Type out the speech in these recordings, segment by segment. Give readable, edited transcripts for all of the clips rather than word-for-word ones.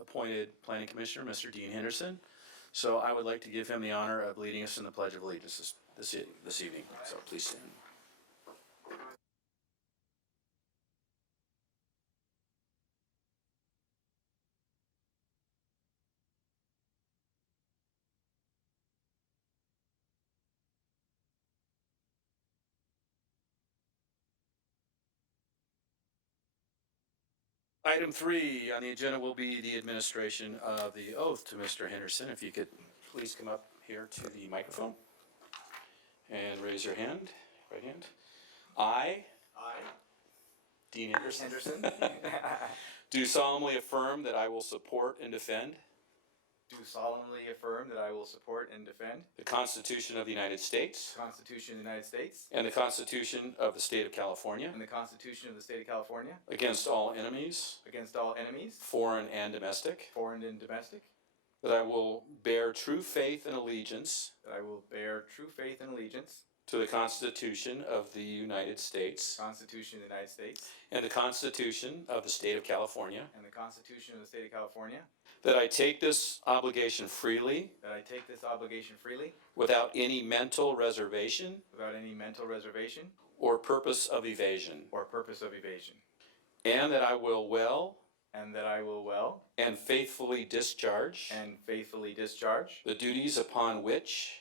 appointed planning commissioner, Mr. Dean Henderson. So I would like to give him the honor of leading us in the Pledge of Allegiance this evening. So please stand. Item 3 on the agenda will be the administration of the oath to Mr. Henderson. If you could please come up here to the microphone and raise your hand, right hand. I, Dean Henderson, do solemnly affirm that I will support and defend do solemnly affirm that I will support and defend the Constitution of the United States the Constitution of the United States and the Constitution of the State of California and the Constitution of the State of California against all enemies, foreign and domestic, that I will bear true faith and allegiance to the Constitution of the United States and the Constitution of the State of California, that I take this obligation freely without any mental reservation or purpose of evasion, and that I will well and faithfully discharge the duties upon which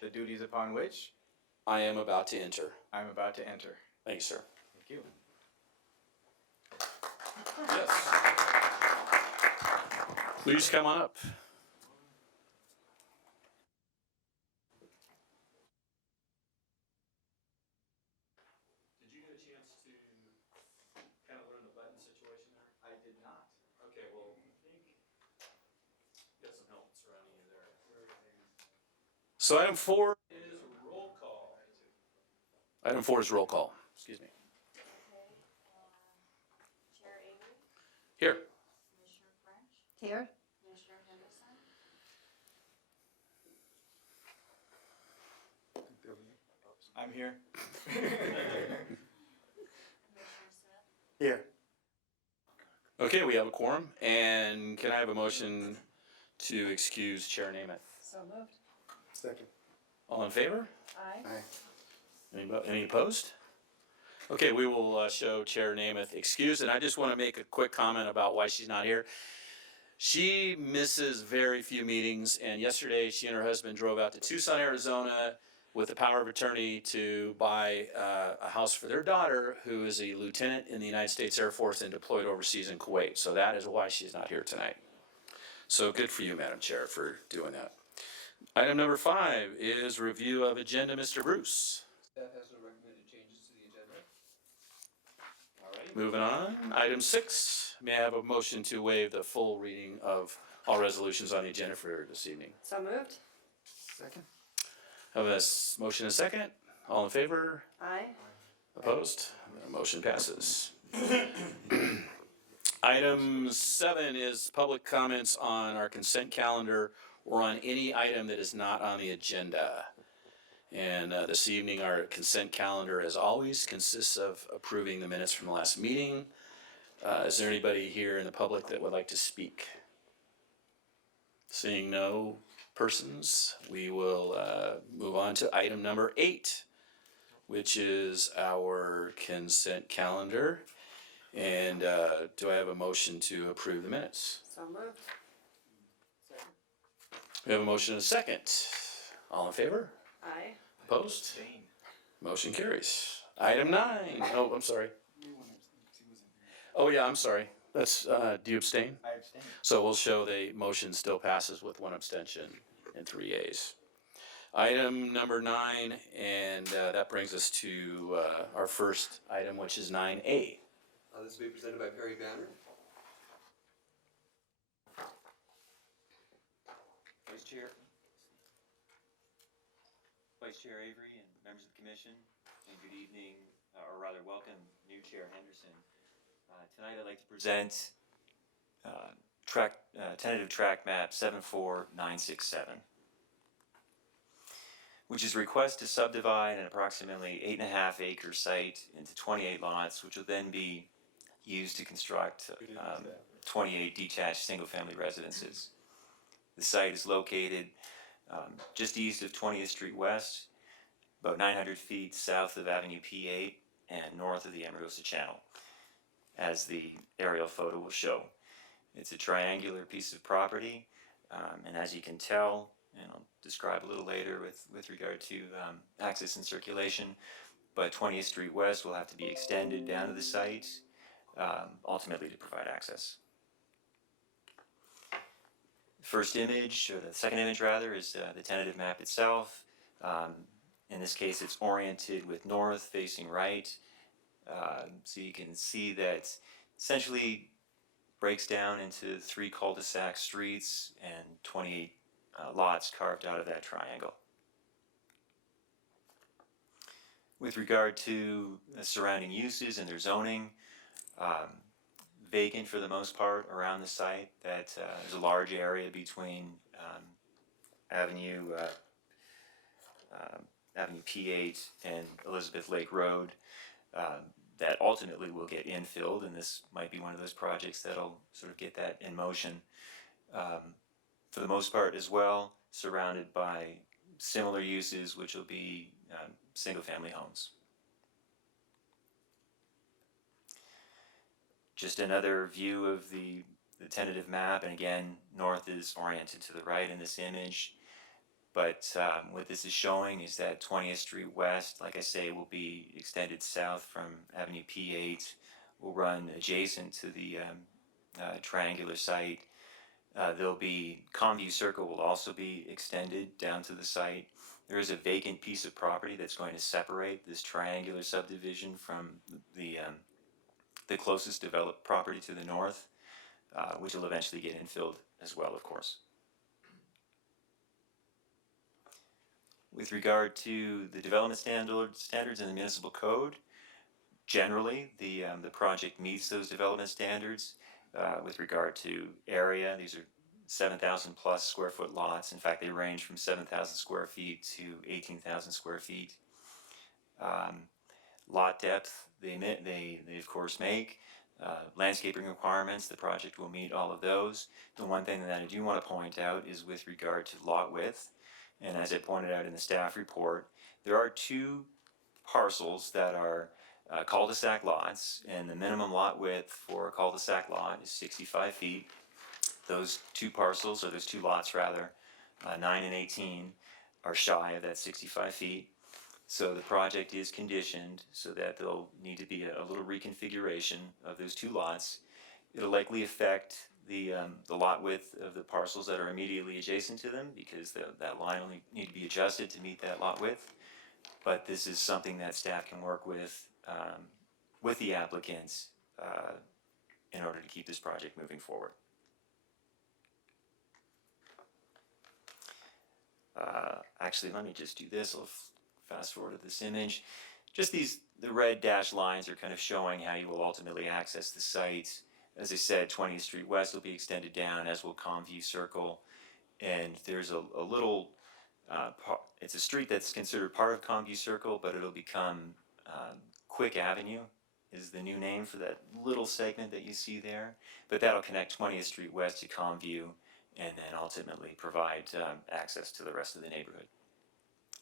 I am about to enter. Thank you, sir. Thank you. Yes. Please come on up. Did you get a chance to kind of learn the button situation there? I did not. Okay, well, I think you got some help surrounding you there. So item 4 is roll call. Item 4 is roll call. Excuse me. Chair Avery, Here. Commissioner French, Here. Commissioner Henderson, I'm here. Commissioner Smith. Here. Okay, we have a quorum, and can I have a motion to excuse Chair Namath? So moved. Second. All in favor? Aye. Any opposed? Okay, we will show Chair Namath excused, and I just want to make a quick comment about why she's not here. She misses very few meetings, and yesterday she and her husband drove out to Tucson, Arizona with the power of attorney to buy a house for their daughter, who is a lieutenant in the United States Air Force and deployed overseas in Kuwait. So that is why she's not here tonight. So good for you, Madam Chair, for doing that. Item number 5 is review of agenda. Mr. Bruce. Staff has no recommended changes to the agenda. All right, moving on. Item 6, may I have a motion to waive the full reading of all resolutions on the agenda for this evening? So moved. Second. Have a motion and a second. All in favor? Aye. Opposed? The motion passes. Item 7 is public comments on our consent calendar or on any item that is not on the agenda. And this evening, our consent calendar, as always, consists of approving the minutes from the last meeting. Is there anybody here in the public that would like to speak? Seeing no persons, we will move on to item number 8, which is our consent calendar. And do I have a motion to approve the minutes? So moved. Second. We have a motion and a second. All in favor? Aye. Opposed? Motion carries. Item 9. Oh, I'm sorry. Oh, yeah, I'm sorry. That's, do you abstain? I abstain. So we'll show the motion still passes with 1 abstention and 3 yeas. Item number 9, and that brings us to our first item, which is 9A. This will be presented by Perry Banner. Vice Chair Avery and members of the Commission, and good evening, or rather welcome, new Chair Henderson. Tonight I'd like to present tentative track map 74967, which is a request to subdivide an approximately 8.5 acre site into 28 lots, which will then be used to construct 28 detached single-family residences. The site is located just east of 20th Street West, about 900 feet south of Avenue P8 and north of the Amargosa Channel, as the aerial photo will show. It's a triangular piece of property, and as you can tell, and I'll describe a little later with regard to access and circulation, but 20th Street West will have to be extended down to the site, ultimately to provide access. First image, or the second image rather, is the tentative map itself. In this case, it's oriented with north facing right. So you can see that essentially breaks down into 3 cul-de-sac streets and 28 lots carved out of that triangle. With regard to the surrounding uses and their zoning, vacant for the most part around the site. That there's a large area between Avenue P8 and Elizabeth Lake Road that ultimately will get infilled, and this might be one of those projects that'll sort of get that in motion. For the most part as well, surrounded by similar uses, which will be single-family homes. Just another view of the tentative map, and again, north is oriented to the right in this image. But what this is showing is that 20th Street West, like I say, will be extended south from Avenue P8, will run adjacent to the triangular site. There'll be Comview Circle will also be extended down to the site. There is a vacant piece of property that's going to separate this triangular subdivision from the closest developed property to the north, which will eventually get infilled as well, of course. With regard to the development standards in the municipal code, generally the project meets those development standards with regard to area. These are 7,000 plus square foot lots. In fact, they range from 7,000 square feet to 18,000 square feet. Lot depth, they of course make. Landscaping requirements, the project will meet all of those. The one thing that I do want to point out is with regard to lot width. And as I pointed out in the staff report, there are 2 parcels that are cul-de-sac lots, and the minimum lot width for a cul-de-sac lot is 65 feet. Those 2 parcels, or those 2 lots rather, 9 and 18, are shy of that 65 feet. So the project is conditioned so that there'll need to be a little reconfiguration of those 2 lots. It'll likely affect the lot width of the parcels that are immediately adjacent to them, because that line will need to be adjusted to meet that lot width. But this is something that staff can work with the applicants in order to keep this project moving forward. Actually, let me just do this. I'll fast forward to this image. Just the red dashed lines are kind of showing how you will ultimately access the site. As I said, 20th Street West will be extended down, as will Comview Circle. And there's a little, it's a street that's considered part of Comview Circle, but it'll become Quick Avenue is the new name for that little segment that you see there. But that'll connect 20th Street West to Comview, and then ultimately provide access to the rest of the neighborhood.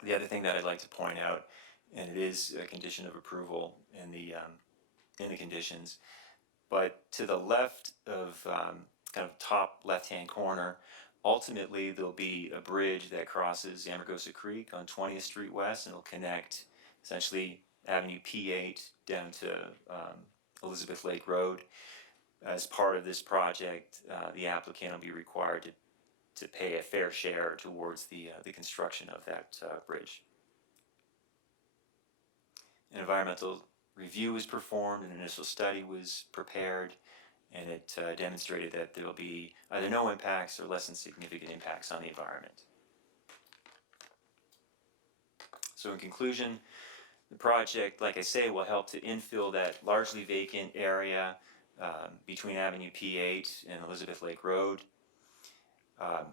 The other thing that I'd like to point out, and it is a condition of approval in the conditions, but to the left of kind of top left-hand corner, ultimately there'll be a bridge that crosses Amargosa Creek on 20th Street West, and it'll connect essentially Avenue P8 down to Elizabeth Lake Road. As part of this project, the applicant will be required to pay a fair share towards the construction of that bridge. An environmental review was performed, an initial study was prepared, and it demonstrated that there will be either no impacts or less than significant impacts on the environment. So in conclusion, the project, like I say, will help to infill that largely vacant area between Avenue P8 and Elizabeth Lake Road.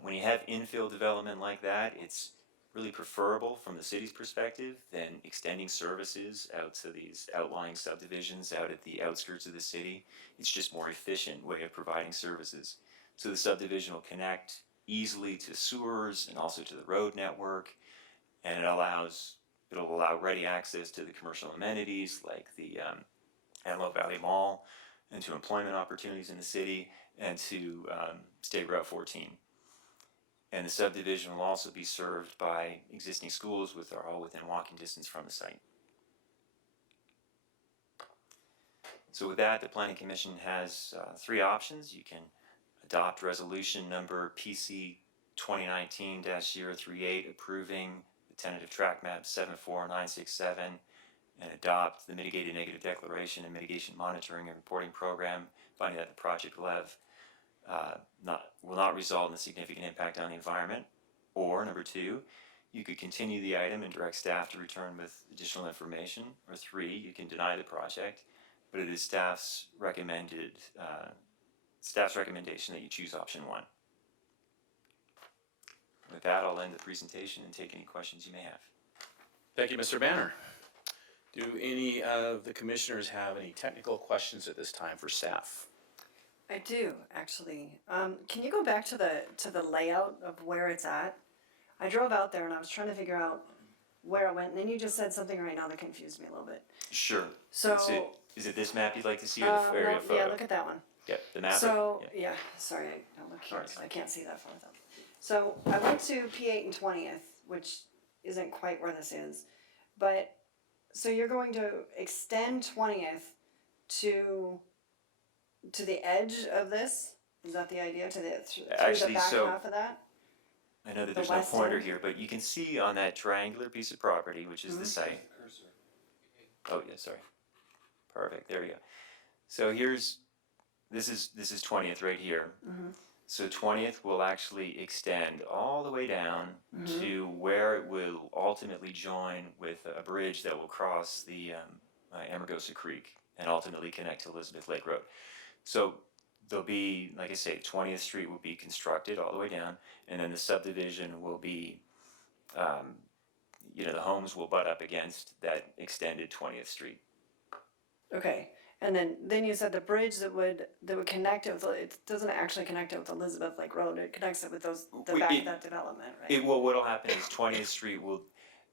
When you have infill development like that, it's really preferable from the city's perspective than extending services out to these outlying subdivisions out at the outskirts of the city. It's just more efficient way of providing services. So the subdivision will connect easily to sewers and also to the road network, and it'll allow ready access to the commercial amenities like the Antelope Valley Mall, and to employment opportunities in the city, and to State Route 14. And the subdivision will also be served by existing schools, which are all within walking distance from the site. So with that, the Planning Commission has three options. You can adopt resolution number PC 2019-038 approving the tentative track map 74967 and adopt the mitigated negative declaration and mitigation monitoring and reporting program, finding that the project will not result in a significant impact on the environment. Or number two, you could continue the item and direct staff to return with additional information. Or three, you can deny the project, but it is staff's recommendation that you choose option one. With that, I'll end the presentation and take any questions you may have. Thank you, Mr. Banner. Do any of the commissioners have any technical questions at this time for staff? I do, actually. Can you go back to the layout of where it's at? I drove out there and I was trying to figure out where it went, and then you just said something right now that confused me a little bit. Sure. So, Is it this map you'd like to see, or the area no, photo? yeah, look at that one. Yeah, the map. So, yeah. yeah, sorry, I look here, Alright. so I can't see that far without. So, I went to P8 and 20th, which isn't quite where this is, but, so you're going to extend 20th to the edge of this? Is that the idea, through Actually, the back so- half of that? I know that The there's no west pointer end? here, but you can see on that triangular piece of property, which is the site. Cursor. Oh yeah, sorry. Perfect. There we go. So this is 20th right here. Mhm. So 20th will actually extend all the way down to where it will ultimately join with a bridge that will cross the Amargosa Creek and ultimately connect to Elizabeth Lake Road. So there'll be, like I say, 20th Street will be constructed all the way down, and then the subdivision will be, the homes will butt up against that extended 20th Street. Okay, and then you said the bridge that would connect it with, it doesn't actually connect it with Elizabeth Lake Road, it connects it with the back of that development, right? What'll happen is 20th Street will,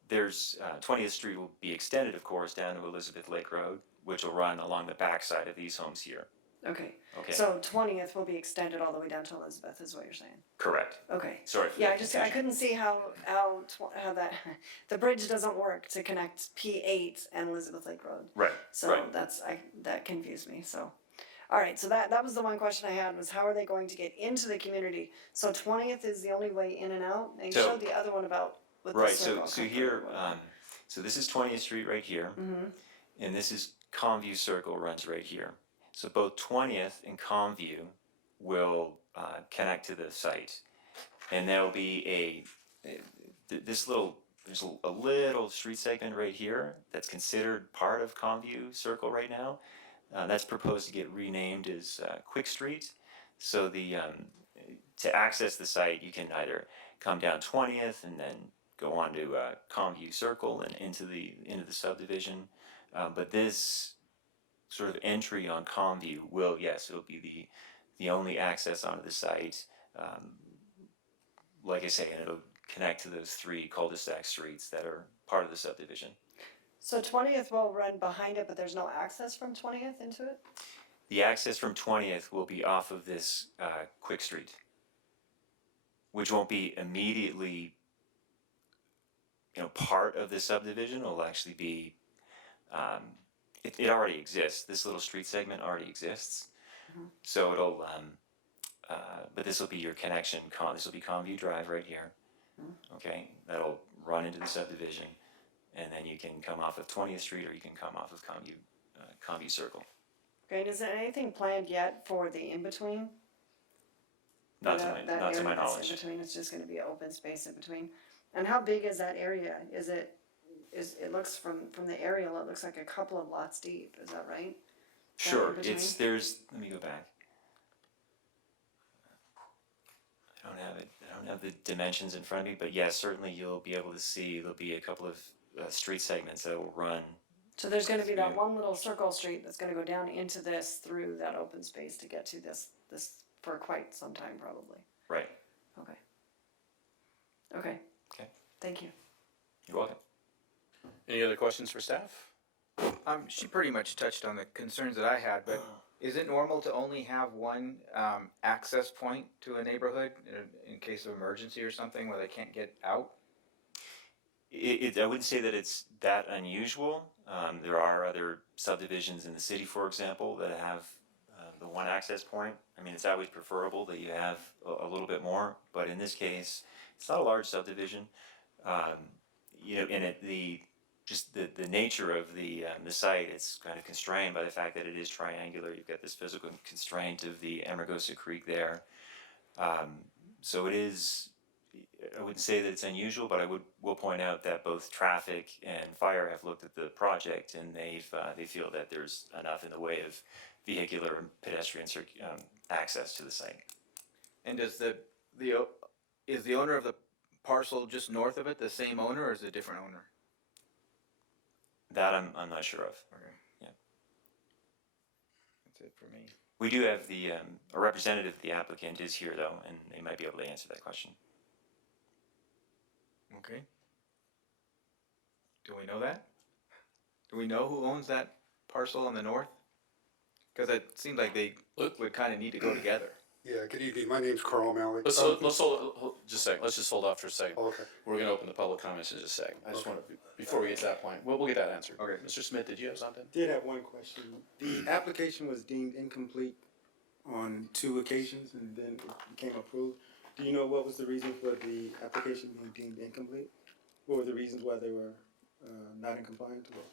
20th Street will be extended, of course, down to Elizabeth Lake Road, which will run along the backside of these homes here. Okay, Okay, so 20th will be extended all the way down to Elizabeth, is what you're saying? correct. Okay. Sorry for Yeah, that I confusion. couldn't see how that, the bridge doesn't work to connect P8 and Elizabeth Lake Road. Right, So right. that confused me, so. Alright, so that was the one question I had, was how are they going to get into the community? So 20th is the only way in and out, and you So- showed the other one about with the Right, circle. so here, so this is 20th Street right here, and this is Comview Circle runs right here. So both 20th and Comview will connect to the site, and there'll be there's a little street segment right here that's considered part of Comview Circle right now. That's proposed to get renamed as Quick Street. So to access the site, you can either come down 20th and then go on to Comview Circle and into the subdivision. But this sort of entry on Comview it'll be the only access onto the site. Like I say, and it'll connect to those three cul-de-sac streets that are part of the subdivision. So 20th will run behind it, but there's no access from 20th into it? The access from 20th will be off of this Quick Street, which won't be immediately, part of the subdivision. It'll actually be, it already exists. This little street segment already exists. So it'll, but this will be your connection. This will be Comview Drive right here. Okay, that'll run into the subdivision, and then you can come off of 20th Street, or you can come off of Comview Circle. Okay, and is there anything planned yet for the in-between? Not to That my area that's knowledge. in between, it's just gonna be open space in between. And how big is that area? It looks from the aerial, it looks like a couple of lots deep, is that right? Sure, in between? let me go back. I don't have don't have the dimensions in front of me, but yes, certainly you'll be able to see, there'll be a couple of street segments that will run. So there's gonna be that Yeah. one little circle street that's gonna go down into this through that open space to get to this for quite some time probably. Right. Okay. Okay. Okay. Thank you. You're welcome. Any other questions for staff? She pretty much touched on the concerns that I had, but is it normal to only have one access point to a neighborhood in case of emergency or something where they can't get out? I wouldn't say that it's that unusual. There are other subdivisions in the city, for example, that have the one access point. I mean, it's always preferable that you have a little bit more, but in this case, it's not a large subdivision. You know, and just the nature of the site, it's kind of constrained by the fact that it is triangular. You've got this physical constraint of the Amargosa Creek there. So it is, I wouldn't say that it's unusual, but will point out that both traffic and fire have looked at the project and they feel that there's enough in the way of vehicular and pedestrian access to the site. And does is the owner of the parcel just north of it the same owner or is it a different owner? That I'm not sure of. Okay. Yeah. That's it for me. We do have a representative of the applicant is here though, and they might be able to answer that question. Okay. Do we know that? Do we know who owns that parcel on the north? Because it seems like they would kind of need to go together. Yeah, good evening. My name's Carl Malley. Let's hold just a second. Let's just hold off for a second. Okay. We're gonna open the public comments in just a second. I just want to, before we get to that point, we'll get that answered. Okay. Mr. Smith, did you have something? Did have one question. The application was deemed incomplete on 2 occasions and then it became approved. Do you know what was the reason for the application being deemed incomplete? What were the reasons why they were not in compliance? Well,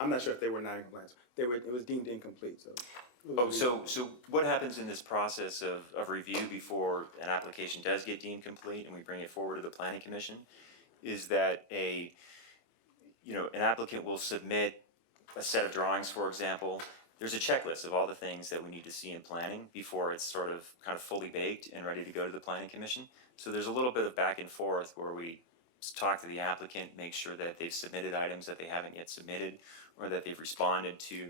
I'm not sure if they were not in compliance. It was deemed incomplete, so. what was the Oh, reason? so what happens in this process of review before an application does get deemed complete and we bring it forward to the planning commission is that an applicant will submit a set of drawings, for example. There's a checklist of all the things that we need to see in planning before it's sort of kind of fully baked and ready to go to the planning commission. So there's a little bit of back and forth where we talk to the applicant, make sure that they've submitted items that they haven't yet submitted or that they've responded to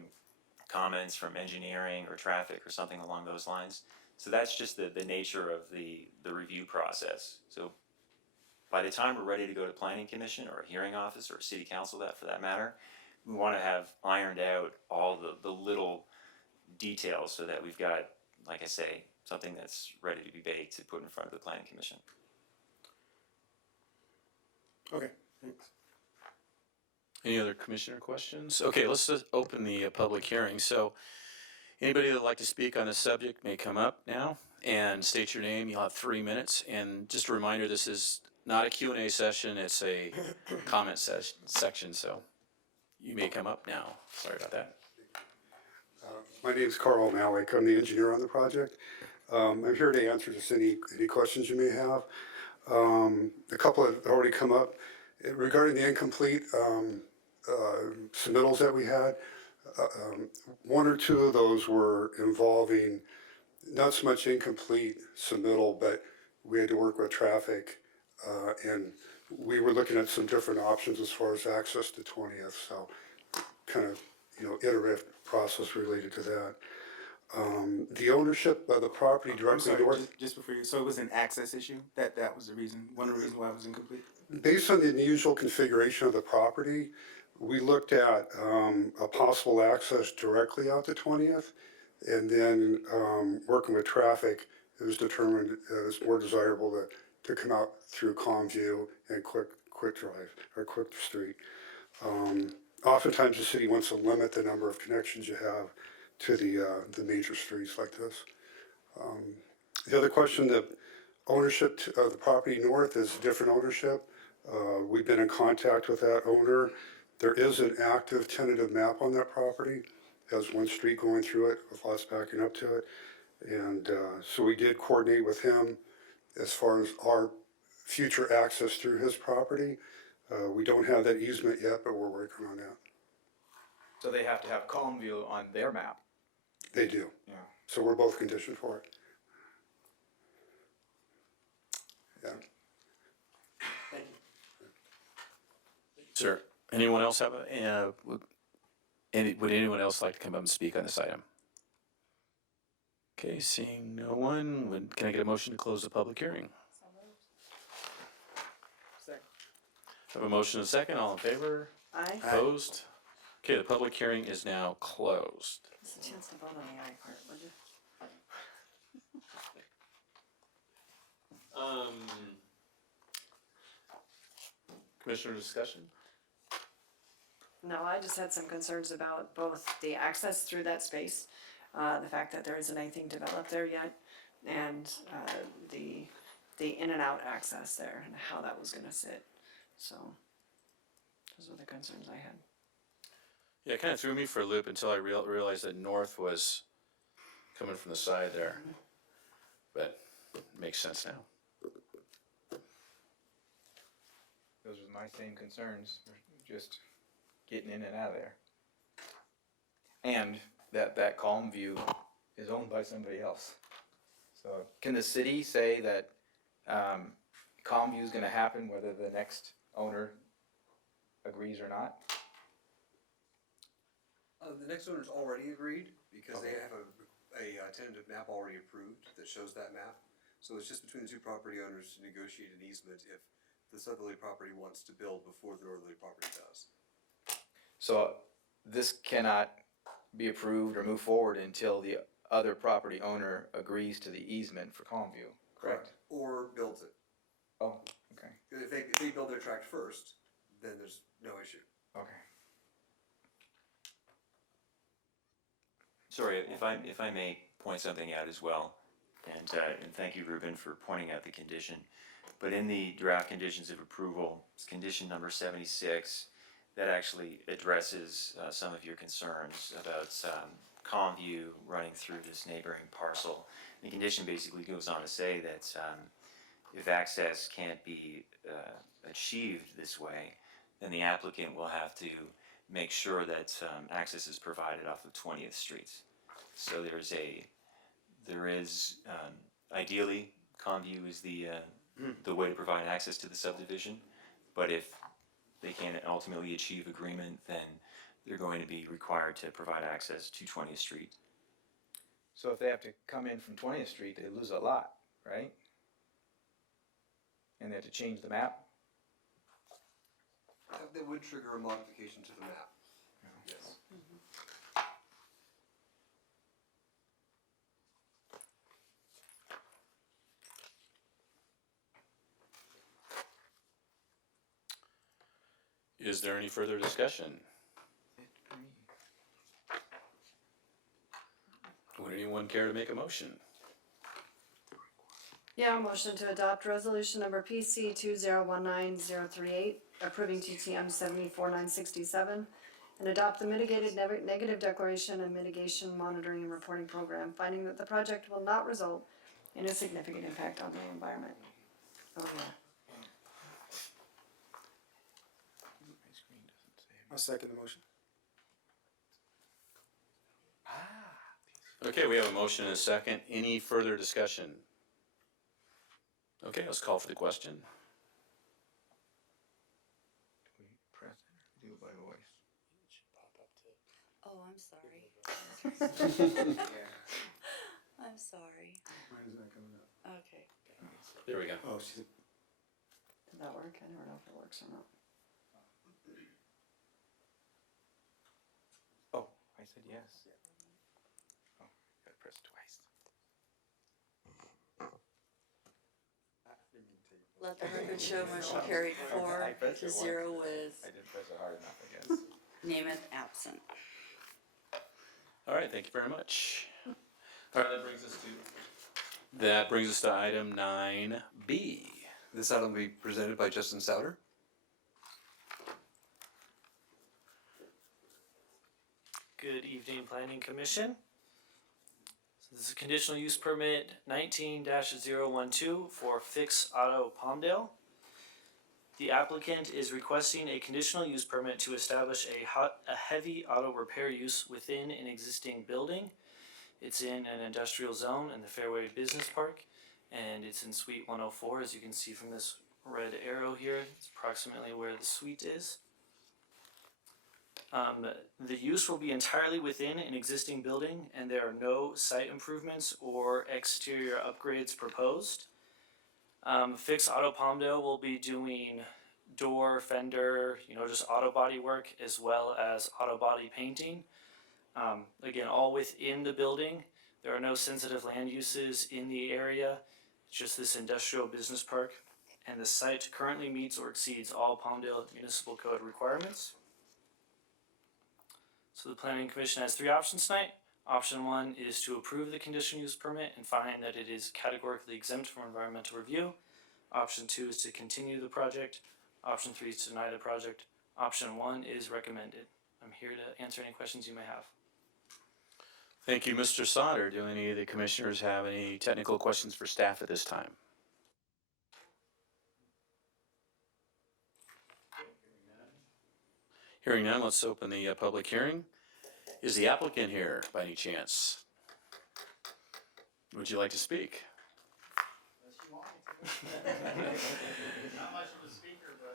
comments from engineering or traffic or something along those lines. So that's just the nature of the review process. So by the time we're ready to go to planning commission or a hearing office or a city council, that for that matter, we want to have ironed out all the little details so that we've got, like I say, something that's ready to be baked to put in front of the planning commission. Okay, thanks. Any other commissioner questions? Okay, let's just open the public hearing. So anybody that'd like to speak on this subject may come up now and state your name. You'll have 3 minutes. And just a reminder, this is not a Q&A session, it's a comment section, so you may come up now. Sorry about that. My name's Carl Malley. I'm the engineer on the project. I'm here to answer just any questions you may have. A couple have already come up. Regarding the incomplete submittals that we had, 1 or 2 of those were involving not so much incomplete submittal, but we had to work with traffic, and we were looking at some different options as far as access to 20th, so kind of, iterative process related to that. The ownership of the property I'm directly sorry, north. just before you, so it was an access issue? That was the reason, one of the reasons why it was incomplete? Based on the unusual configuration of the property, we looked at a possible access directly out to 20th, and then working with traffic, it was determined it was more desirable to come out through Calmview and Quick Drive or Quick Street. Oftentimes, the city wants to limit the number of connections you have to the major streets like this. The other question, the ownership of the property north is different ownership. We've been in contact with that owner. There is an active tentative map on that property. It has 1 street going through it with lots backing up to it. And so we did coordinate with him as far as our future access through his property. We don't have that easement yet, but we're working on that. So they have to have Calmview on their map. They do. Yeah. So we're both conditioned for it. Yeah. Thank you. Sir, anyone else have would anyone else like to come up and speak on this item? Okay, seeing no one, can I get a motion to close the public hearing? Second. Have a motion and a second, all in favor? Aye. Opposed? Okay, the public hearing is now closed. It's a chance to vote on the aye part, would you? Commissioner discussion? No, I just had some concerns about both the access through that space, the fact that there isn't anything developed there yet, and the in and out access there and how that was gonna sit. So those were the concerns I had. Yeah, it kind of threw me for a loop until I realized that north was coming from the side there. But it makes sense now. Those are my same concerns, just getting in and out of there. And that calm view is owned by somebody else. So can the city say that, calm view is gonna happen whether the next owner agrees or not? The next owner's already agreed, because they have a tentative map already approved that shows that map. So it's just between the two property owners to negotiate an easement if the southerly property wants to build before the northerly property does. So this cannot be approved or move forward until the other property owner agrees to the easement for calm view, correct? Or builds it. Oh, okay, If they build their tract first, then there's no issue. okay. Sorry, if I may point something out as well, and thank you, Ruben, for pointing out the condition. But in the draft conditions of approval, it's condition number 76, that actually addresses some of your concerns about calm view running through this neighboring parcel. The condition basically goes on to say that if access can't be achieved this way, then the applicant will have to make sure that access is provided off of 20th Street. So there is ideally, calm view is the way to provide access to the subdivision. But if they can't ultimately achieve agreement, then they're going to be required to provide access to 20th Street. So if they have to come in from 20th Street, they lose a lot, right? And they have to change the map? That would trigger a modification to the map. Yes. Is there any further discussion? Would anyone care to make a motion? Yeah, motion to adopt resolution number PC 2019038, approving TTM 74967, and adopt the mitigated negative declaration and mitigation monitoring and reporting program, finding that the project will not result in a significant impact on the environment. Oh, yeah. I'll second the motion. Okay, we have a motion and a second. Any further discussion? Okay, let's call for the question. Do we press it or do it by voice? Oh, I'm sorry. I'm sorry. Mine is not coming up. Okay. There we go. Oh, she's. Did that work? I never know if it works or not. Oh, I said yes. Oh, gotta press twice. Let the record show motion carried 4-0 with I didn't press it hard enough, I guess. Namath absent. All right, thank you very much. All right, that brings us to item 9B. This item will be presented by Justin Souter. Good evening, Planning Commission. So this is conditional use permit 19-012 for Fix Auto Palmdale. The applicant is requesting a conditional use permit to establish a heavy auto repair use within an existing building. It's in an industrial zone in the Fairway Business Park, and it's in Suite 104, as you can see from this red arrow here. It's approximately where the suite is. The use will be entirely within an existing building, and there are no site improvements or exterior upgrades proposed. Fix Auto Palmdale will be doing door, fender, just auto body work, as well as auto body painting. Again, all within the building. There are no sensitive land uses in the area. It's just this industrial business park, and the site currently meets or exceeds all Palmdale Municipal Code requirements. So the Planning Commission has 3 options tonight. Option 1 is to approve the conditional use permit and find that it is categorically exempt from environmental review. Option 2 is to continue the project. Option 3 is to deny the project. Option 1 is recommended. I'm here to answer any questions you may have. Thank you, Mr. Sauter. Do any of the commissioners have any technical questions for staff at this time? Hearing none, let's open the public hearing. Is the applicant here by any chance? Would you like to speak? Not much of a speaker, but.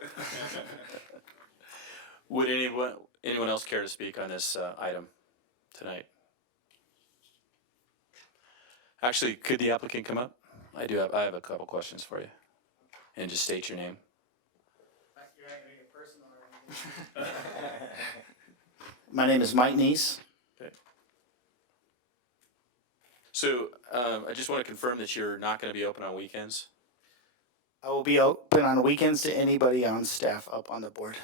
Would anyone else care to speak on this item tonight? Actually, could the applicant come up? I have a couple questions for you. And just state your name. You're not gonna make it personal or anything. My name is Mike Neese. Okay. So I just want to confirm that you're not going to be open on weekends? I will be open on weekends to anybody on staff up on the board.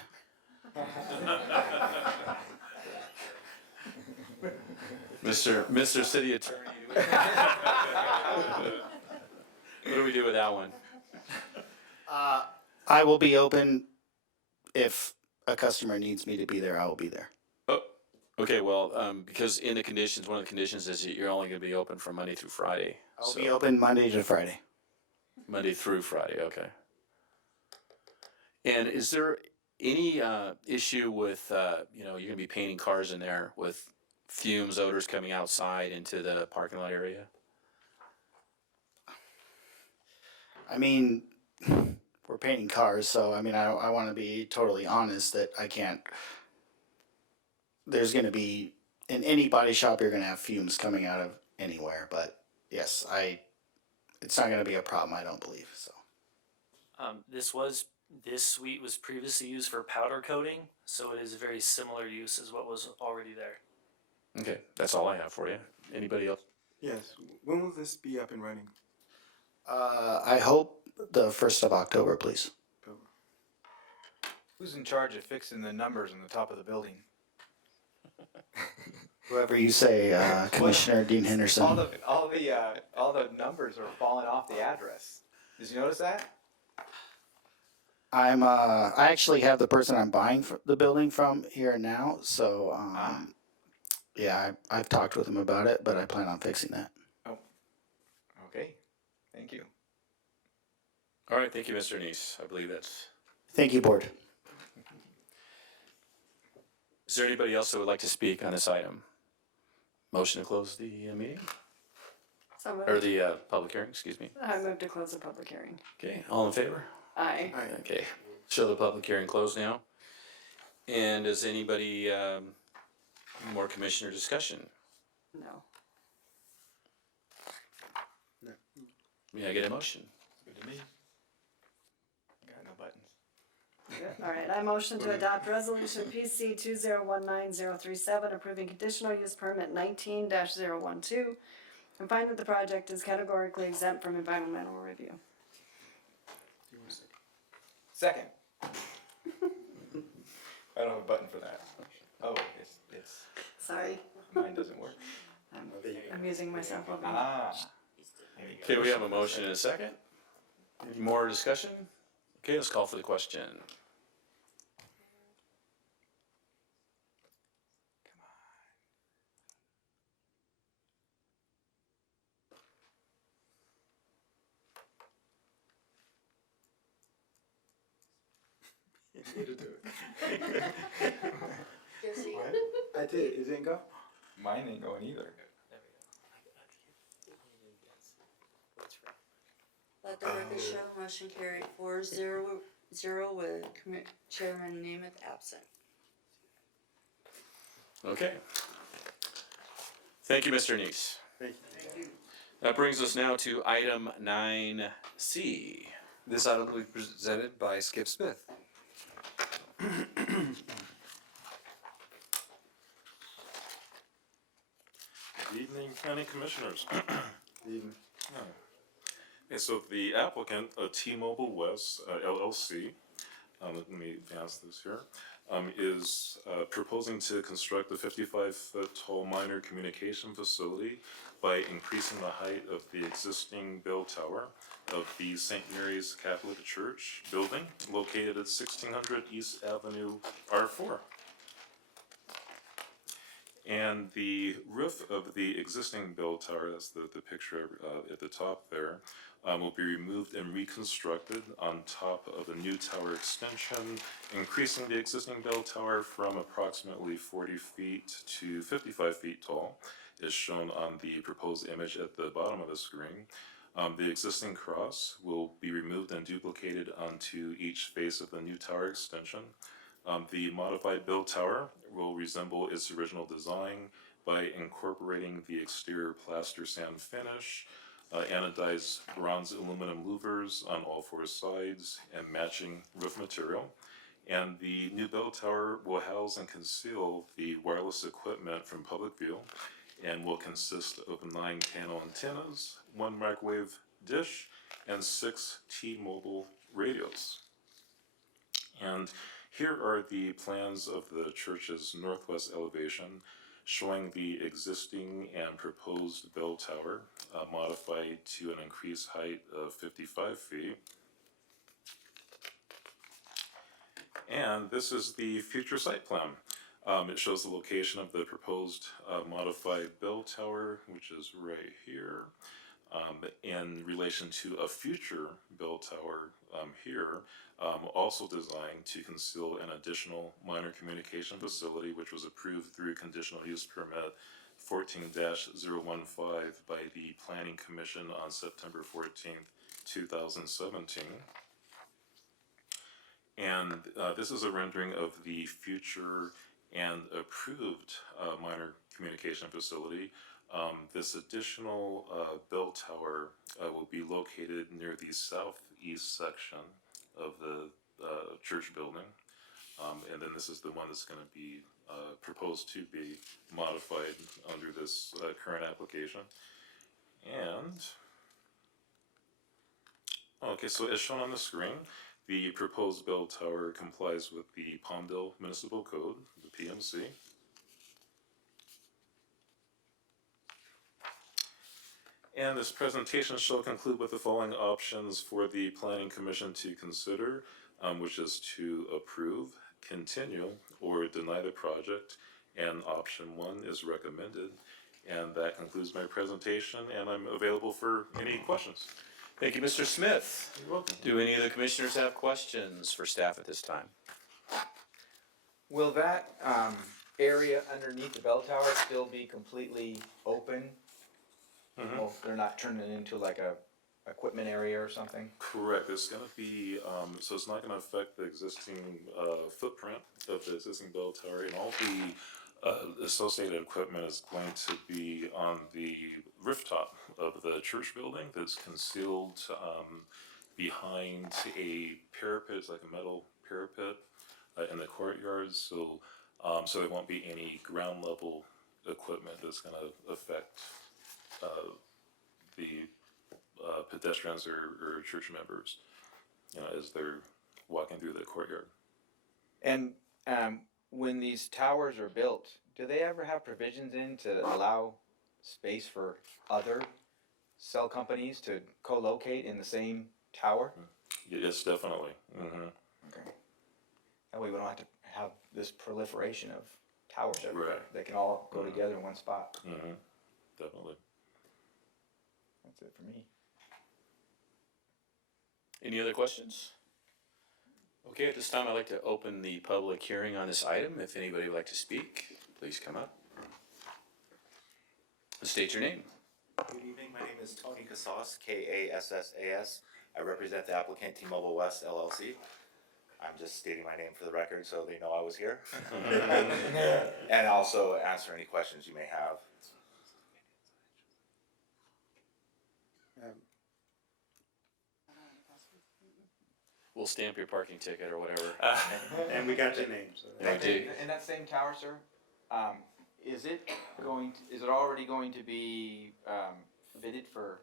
Mr. City Attorney. What do we do with that one? I will be open if a customer needs me to be there. I will be there. Oh, okay. Well, because in the conditions, one of the conditions is that you're only going to be open from Monday through Friday. I'll be open Monday to Friday. Monday through Friday. Okay. And is there any issue with you're going to be painting cars in there with fumes, odors coming outside into the parking lot area? I mean, we're painting cars, so I mean, I want to be totally honest that I can't. There's going to be, in any body shop, you're going to have fumes coming out of anywhere. But yes, it's not going to be a problem, I don't believe. So. This suite was previously used for powder coating, so it is a very similar use as what was already there. Okay, that's all I have for you. Anybody else? Yes, when will this be up and running? I hope the 1st of October, please. Who's in charge of fixing the numbers on the top of the building? Whoever you say, Commissioner Dean Henderson. All the numbers are falling off the address. Did you notice that? I actually have the person I'm buying the building from here now, so yeah, I've talked with him about it, but I plan on fixing that. Okay, thank you. All right, thank you, Mr. Neese. I believe that's. Thank you, board. Is there anybody else that would like to speak on this item? Motion to close the meeting? So Or the public hearing, excuse me. I move to close the public hearing. Okay, all in favor? Aye. Okay, show the public hearing closed now. And does anybody, more commissioner discussion? No. May I get a motion? Good to me. Got no buttons. Good. All right, I motion to adopt resolution PC 2019-037 approving conditional use permit 19-012 and find that the project is categorically exempt from environmental review. Second. I don't have a button for that. Oh, it's Sorry, mine doesn't work. I'm amusing myself over here. Ah. Okay, we have a motion and a second. Any more discussion? Okay, let's call for the question. You need to do it. Yes, he- I did. It didn't go? Mine ain't going either. Let the record show motion carried 4-0 with Chairman Nemeth absent. Okay. Thank you, Mr. Neese. Thank you. That brings us now to item 9C. This item will be presented by Skip Smith. Good evening, County Commissioners. Evening. Okay, so the applicant, T-Mobile West LLC, let me advance this here, is proposing to construct a 55-foot tall minor communication facility by increasing the height of the existing bell tower of the St. Mary's Catholic Church building located at 1600 East Avenue R4. And the roof of the existing bell tower, that's the picture at the top there, will be removed and reconstructed on top of a new tower extension, increasing the existing bell tower from approximately 40 feet to 55 feet tall, as shown on the proposed image at the bottom of the screen. The existing cross will be removed and duplicated onto each face of the new tower extension. The modified bell tower will resemble its original design by incorporating the exterior plaster sand finish, anodized bronze aluminum louvers on all four sides, and matching roof material. And the new bell tower will house and conceal the wireless equipment from public view and will consist of 9 panel antennas, 1 microwave dish, and 6 T-Mobile radios. And here are the plans of the church's northwest elevation showing the existing and proposed bell tower modified to an increased height of 55 feet. And this is the future site plan. It shows the location of the proposed modified bell tower, which is right here, in relation to a future bell tower here, also designed to conceal an additional minor communication facility, which was approved through conditional use permit 14-015 by the Planning Commission on September 14th, 2017. And this is a rendering of the future and approved minor communication facility. This additional bell tower will be located near the southeast section of the church building. And then this is the one that's going to be proposed to be modified under this current application. And, okay, so as shown on the screen, the proposed bell tower complies with the Palmdale Municipal Code, the PMC. And this presentation shall conclude with the following options for the Planning Commission to consider, which is to approve, continue, or deny the project, and option 1 is recommended. And that concludes my presentation, and I'm available for any questions. Thank you, Mr. Smith. You're welcome. Do any of the commissioners have questions for staff at this time? Will that, area underneath the bell tower still be completely open? Well, they're not turning it into like a equipment area or something? Correct, it's gonna be, so it's not gonna affect the existing, footprint of the existing bell tower, and all the associated equipment is going to be on the rooftop of the church building that's concealed, behind a parapet, it's like a metal parapet, in the courtyard, so there won't be any ground level equipment that's gonna affect, the pedestrians or church members, as they're walking through the courtyard. And, when these towers are built, do they ever have provisions in to allow space for other cell companies to co-locate in the same tower? Yes, definitely. Okay. That way we don't have to have this proliferation of towers everywhere. Right. They can all go together in one spot. Definitely. That's it for me. Any other questions? Okay, at this time, I'd like to open the public hearing on this item. If anybody would like to speak, please come up. State your name. Good evening, my name is Tony Casas, Kassas. I represent the applicant T-Mobile West LLC. I'm just stating my name for the record so they know I was here. And also answer any questions you may have. We'll stamp your parking ticket or whatever. And we got your name, so. Yeah, we do. In that same tower, sir, is it already going to be, fitted for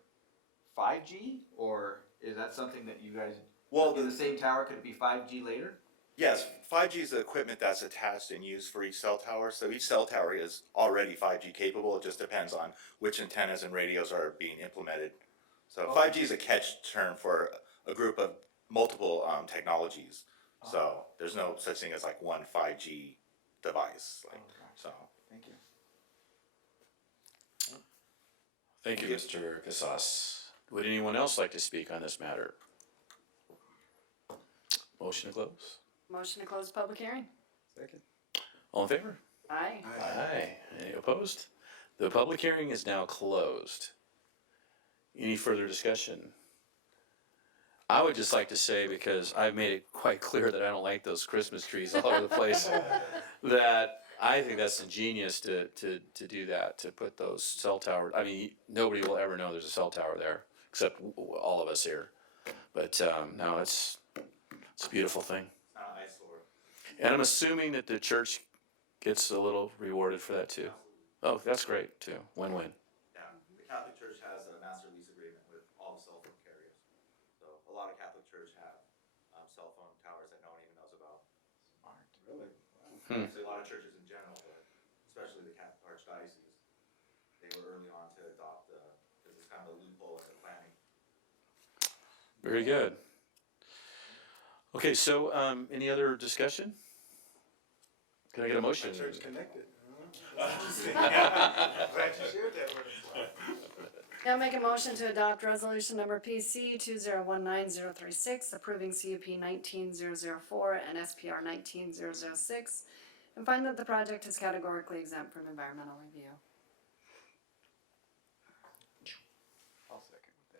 5G? Or is that something that you guys, Well, in the same tower, could it be 5G later? Yes, 5G is the equipment that's attached and used for each cell tower. So each cell tower is already 5G capable. It just depends on which antennas and radios are being implemented. So 5G is a catch term for a group of multiple technologies. So there's no such thing as like one 5G device. So. Thank you. Thank you, Mr. Casas. Would anyone else like to speak on this matter? Motion to close. Motion to close the public hearing? Second. All in favor? Aye. Aye. Any opposed? The public hearing is now closed. Any further discussion? I would just like to say, because I've made it quite clear that I don't like those Christmas trees all over the place, that I think that's ingenious to do that, to put those cell towers. I mean, nobody will ever know there's a cell tower there, except all of us here. But no, it's a beautiful thing. And I'm assuming that the church gets a little rewarded for that too. Oh, that's great too. Win-win. Yeah, the Catholic Church has a master lease agreement with all the cell phone carriers. So a lot of Catholic Church have cell phone towers that no one even knows about. Smart. Really? Actually, a lot of churches in general, but especially the Catholic Archdiocese, they were early on to adopt because it's kind of a loophole in the planning. Very good. Okay, so any other discussion? Can I get a motion? Church connected. Glad you shared that with us. Now make a motion to adopt resolution number PC 2019-036, approving CUP 19-004 and SPR 19-006, and find that the project is categorically exempt from environmental review. I'll second. What the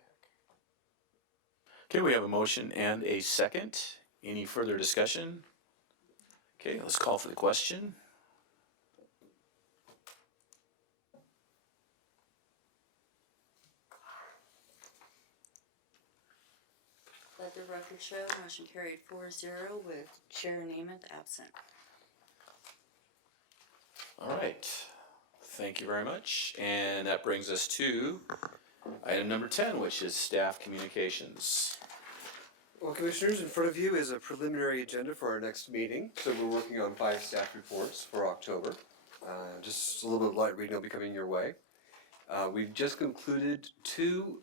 heck? Okay, we have a motion and a second. Any further discussion? Okay, let's call for the question. Let the record show, motion carried 4-0 with Chair Nemeth absent. All right, thank you very much. And that brings us to item number 10, which is staff communications. Well, Commissioners, in front of you is a preliminary agenda for our next meeting. So we're working on 5 staff reports for October. Just a little bit of light reading will be coming your way. We've just concluded 2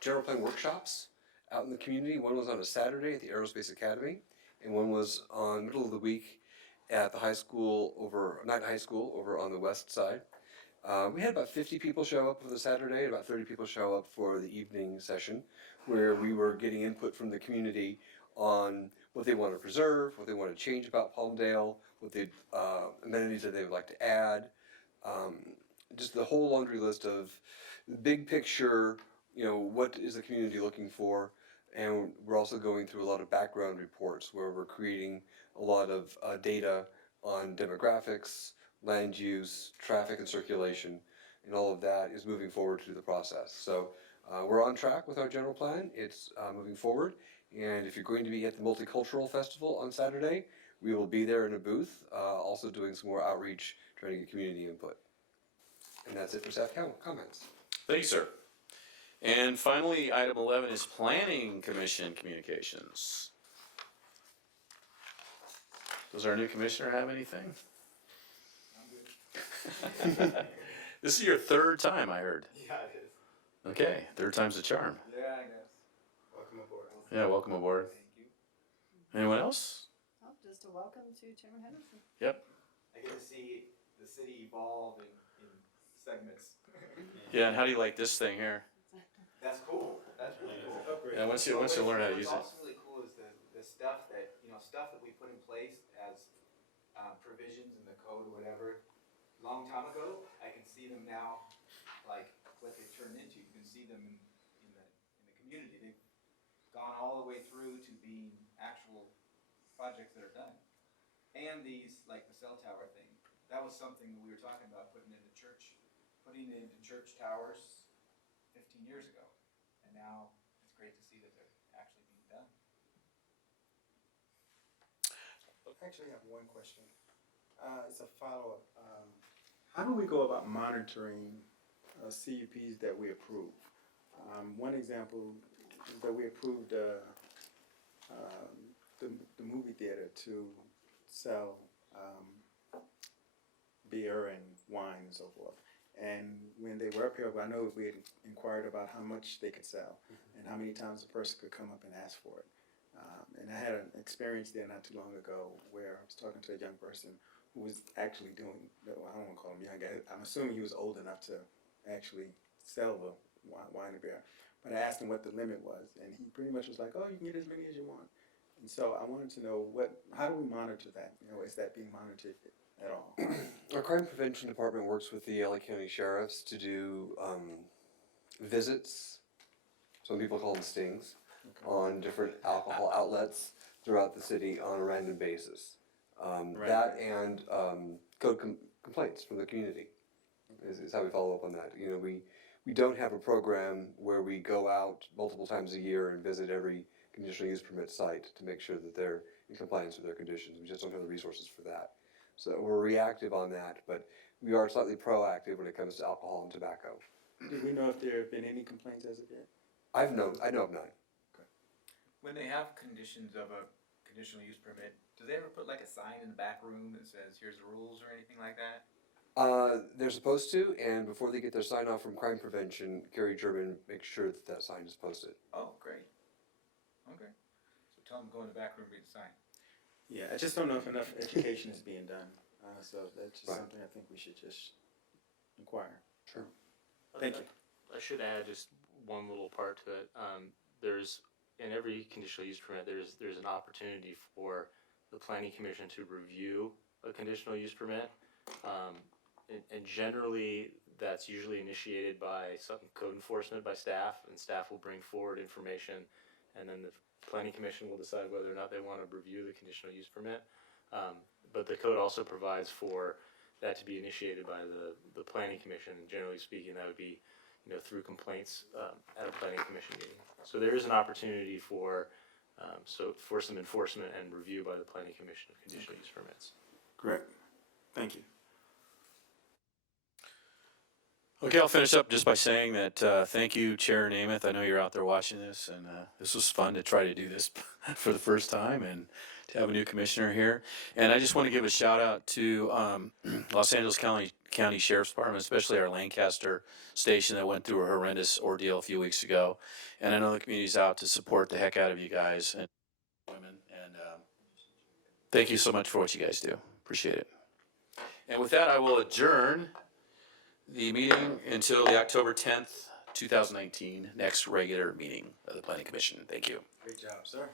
general plan workshops out in the community. One was on a Saturday at the Aerospace Academy, and one was on middle of the week at the high school Knight High School over on the west side. We had about 50 people show up for the Saturday, and about 30 people show up for the evening session, where we were getting input from the community on what they want to preserve, what they want to change about Palmdale, what the amenities that they would like to add, just the whole laundry list of big picture, what is the community looking for. And we're also going through a lot of background reports where we're creating a lot of data on demographics, land use, traffic and circulation, and all of that is moving forward through the process. So we're on track with our general plan. It's moving forward. And if you're going to be at the Multicultural Festival on Saturday, we will be there in a booth, also doing some more outreach, trying to get community input. And that's it for staff comments. Thank you, sir. And finally, item 11 is Planning Commission communications. Does our new commissioner have anything? This is your 3rd time, I heard. Yeah, it is. Okay, 3rd time's the charm. Yeah, I guess. Welcome aboard. Yeah, welcome aboard. Thank you. Anyone else? Oh, just a welcome to Chairman Henderson. Yep. I get to see the city evolve in segments. Yeah, and how do you like this thing here? That's cool. That's really cool. Yeah, once you learn how to use it. What's also really cool is the stuff that, stuff that we put in place as provisions in the code or whatever, long time ago, I can see them now, like, what they've turned into. You can see them in the community. They've gone all the way through to being actual projects that are done. And these, like the cell tower thing, that was something we were talking about putting into church towers 15 years ago. And now it's great to see that they're actually being done. I actually have one question. It's a follow-up. How do we go about monitoring CUPs that we approve? One example is that we approved the movie theater to sell beer and wine and so forth. And when they were up here, I know we had inquired about how much they could sell and how many times a person could come up and ask for it. And I had an experience there not too long ago where I was talking to a young person who was actually doing, well, I don't want to call him young, I'm assuming he was old enough to actually sell the wine and beer. But I asked him what the limit was, and he pretty much was like, oh, you can get as many as you want. And so I wanted to know, how do we monitor that? Is that being monitored at all? Our crime prevention department works with the LA County sheriffs to do visits, some people call them stings, on different alcohol outlets throughout the city on a random basis. That and code complaints from the community is how we follow up on that. We don't have a program where we go out multiple times a year and visit every conditional use permit site to make sure that they're in compliance with their conditions. We just don't have the resources for that. So we're reactive on that, but we are slightly proactive when it comes to alcohol and tobacco. Do we know if there have been any complaints as of yet? I know of none. When they have conditions of a conditional use permit, do they ever put like a sign in the back room that says, here's the rules or anything like that? They're supposed to, and before they get their sign off from crime prevention, Gary German makes sure that that sign is posted. Oh, great. Okay. So tell them to go in the back room and read the sign. Yeah, I just don't know if enough education is being done. So that's just something I think we should just inquire. Sure. Thank you. I should add just one little part to it. There's, in every conditional use permit, there's an opportunity for the planning commission to review a conditional use permit. And generally, that's usually initiated by some code enforcement by staff, and staff will bring forward information, and then the planning commission will decide whether or not they want to review the conditional use permit. But the code also provides for that to be initiated by the planning commission, and generally speaking, that would be through complaints at a planning commission meeting. So there is an opportunity for some enforcement and review by the planning commission of conditional use permits. Correct. Thank you. Okay, I'll finish up just by saying that thank you, Chair Namath. I know you're out there watching this, and this was fun to try to do this for the first time and to have a new commissioner here. And I just want to give a shout out to Los Angeles County Sheriff's Department, especially our Lancaster station that went through a horrendous ordeal a few weeks ago. And I know the community's out to support the heck out of you guys and women. And thank you so much for what you guys do. Appreciate it. And with that, I will adjourn the meeting until the October 10th, 2019, next regular meeting of the Planning Commission. Thank you. Great job, sir.